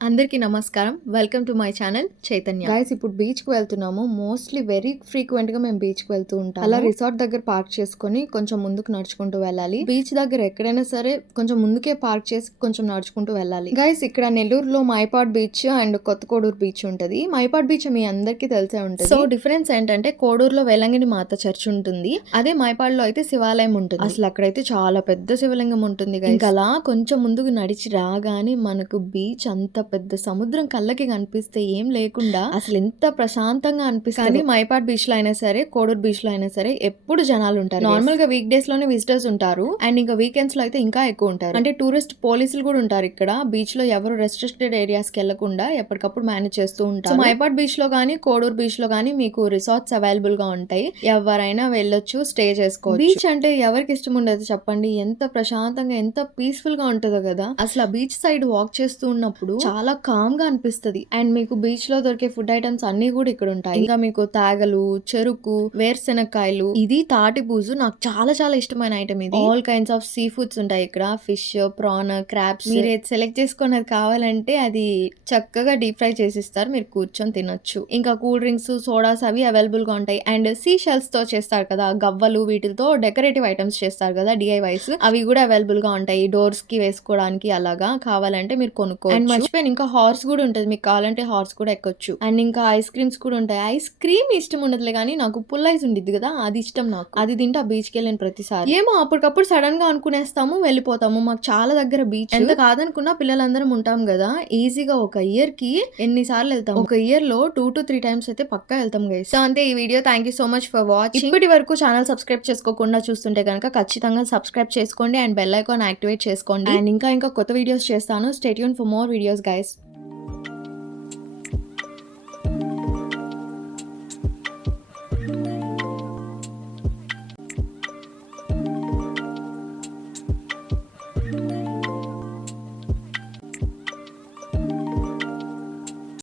అందరికీ నమస్కారం. Welcome to my channel Chaitanya. Guys ఇప్పుడు బీచ్ కి వెళ్తున్నాము. మోస్ట్లీ వెరీ ఫ్రీక్వెంట్ గా మేము బీచ్ కి వెళ్తూ ఉంటాం. అలా రిసార్ట్ దగ్గర పార్క్ చేసుకొని కొంచెం ముందుకు నడుచుకుంటూ వెళ్ళాలి. బీచ్ దగ్గర ఎక్కడైనా సరే కొంచెం ముందుకే పార్క్ చేసి కొంచెం నడుచుకుంటూ వెళ్ళాలి. గైస్ ఇక్కడ నెల్లూరులో మైపాడ్ బీచ్ అండ్ కొత్త కోడూరు బీచ్ ఉంటది. మైపాడ్ బీచ్ మీ అందరికీ తెలిసే ఉంటుంది. సో డిఫరెన్స్ ఏంటంటే కోడూరులో వేలంగిని మాత చర్చ్ ఉంటుంది. అదే మైపాడ్ లో అయితే శివాలయం ఉంటుంది. అసలు అక్కడైతే చాలా పెద్ద శివలింగం ఉంటుంది. ఇంకా అలా కొంచెం ముందుకు నడిచి రాగానే మనకు బీచ్ అంత పెద్ద సముద్రం కళ్ళకి కనిపిస్తే ఏం లేకుండా అసలు ఎంత ప్రశాంతంగా అనిపిస్తుంది. మైపాడ్ బీచ్ లో అయినా సరే కోడూరు బీచ్ లో అయినా సరే ఎప్పుడు జనాలు ఉంటారు. నార్మల్ గా వీక్ డేస్ లోనే విజిటర్స్ ఉంటారు అండ్ ఇంకా వీకెండ్స్ లో అయితే ఇంకా ఎక్కువ ఉంటారు. అంటే టూరిస్ట్ పోలీసులు కూడా ఉంటారు ఇక్కడ. బీచ్ లో ఎవరు రెస్ట్రిక్టెడ్ ఏరియాస్ కి వెళ్లకుండా ఎప్పటికప్పుడు మేనేజ్ చేస్తూ ఉంటారు. మైపాడ్ బీచ్ లో గానీ కోడూరు బీచ్ లో గానీ మీకు రిసార్ట్స్ అవైలబుల్ గా ఉంటాయి. ఎవరైనా వెళ్ళొచ్చు, స్టే చేసుకోవచ్చు. బీచ్ అంటే ఎవరికి ఇష్టం ఉండదు చెప్పండి. ఎంత ప్రశాంతంగా ఎంత పీస్ఫుల్ గా ఉంటుందో కదా. అసలు ఆ బీచ్ సైడ్ వాక్ చేస్తూ ఉన్నప్పుడు చాలా కామ్ గా అనిపిస్తుంది. అండ్ మీకు బీచ్ లో దొరికే ఫుడ్ ఐటమ్స్ అన్ని కూడా ఇక్కడ ఉంటాయి. ఇంకా మీకు తాగలు, చెరుకు, వేరుశెనక్కాయలు, ఇది తాటి బూజు నాకు చాలా చాలా ఇష్టమైన ఐటమ్. ఇది all kinds of sea foods ఉంటాయి ఇక్కడ. Fish, prawn, crabs. మీరు సెలెక్ట్ చేసుకున్నది కావాలంటే అది చక్కగా డీప్ ఫ్రై చేసిస్తారు. మీరు కూర్చొని తినొచ్చు. ఇంకా కూల్ డ్రింక్స్, సోడాస్ అవి అవైలబుల్ గా ఉంటాయి. అండ్ సీ షెల్స్ తో చేస్తారు కదా గవ్వలు, వీటితో డెకరేటివ్ ఐటమ్స్ చేస్తారు కదా DIYs, అవి కూడా అవైలబుల్ గా ఉంటాయి. డోర్స్ కి వేసుకోవడానికి అలాగా కావాలంటే మీరు కొనుక్కోవచ్చు. అండ్ మర్చిపోయాను, ఇంకా హార్స్ కూడా ఉంటుంది. మీకు కావాలంటే హార్స్ కూడా ఎక్కొచ్చు. అండ్ ఇంకా ఐస్ క్రీమ్స్ కూడా ఉంటాయి. ఐస్ క్రీమ్ ఇష్టం ఉండదులే కానీ నాకు పుల్ ఐస్ ఉండిద్ది కదా, అది ఇష్టం నాకు. అది తింటే ఆ బీచ్ కి వెళ్ళిన ప్రతిసారి ఏమో అప్పటికప్పుడు సడన్ గా అనుకునేస్తాము, వెళ్ళిపోతాము. మాకు చాలా దగ్గర బీచ్. ఎంత కాదనుకున్నా పిల్లలందరం ఉంటాం కదా, ఈజీగా ఒక ఇయర్ కి ఎన్నిసార్లు వెళ్తాం. ఒక ఇయర్ లో 2 to 3 times అయితే పక్కా వెళ్తాం గైస్. సో అంతే ఈ video. Thank you so much for watching. ఇప్పటి వరకు ఛానల్ సబ్స్క్రైబ్ చేసుకోకుండా చూస్తుంటే కనుక ఖచ్చితంగా సబ్స్క్రైబ్ చేసుకోండి అండ్ బెల్ ఐకాన్ యాక్టివేట్ చేసుకోండి. అండ్ ఇంకా కొత్త వీడియోస్ చేస్తాను. Stay tune for more videos guys.